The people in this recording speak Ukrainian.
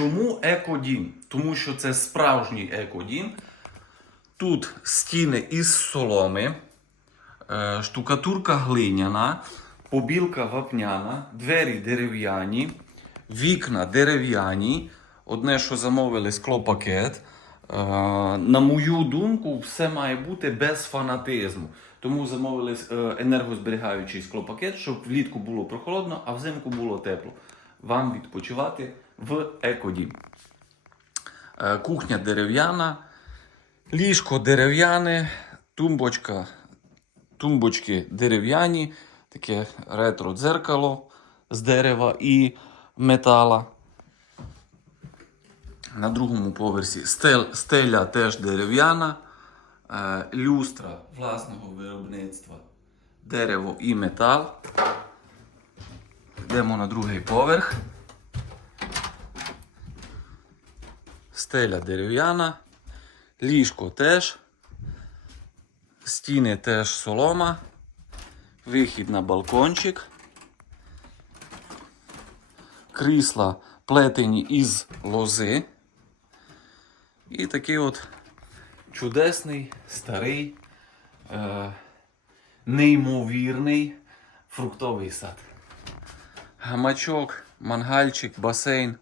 Чому екодім? Тому що це справжній екодім. Тут стіни із соломи, е, штукатурка глиняна, побілка вапняна, двері дерев'яні, вікна дерев'яні. Одне, що замовили склопакет. Е, На мою думку, все має бути без фанатизму. Тому замовили е, енергозберігаючий склопакет, щоб влітку було прохолодно, а взимку було тепло. Вам відпочивати в екодім. Е, Кухня дерев'яна, ліжко дерев'яне, тумбочка, тумбочки дерев'яні, таке ретро-дзеркало з дерева і метала. На другому поверсі стел, стеля теж дерев'яна, е, люстра власного виробництва, дерево і метал. Йдемо на другий поверх. Стеля дерев'яна, ліжко теж, стіни теж солома, вихід на балкончик, крісла плетені із лози. І такий от чудесний, старий, е, неймовірний фруктовий сад. Гамачок, мангальчик, басейн.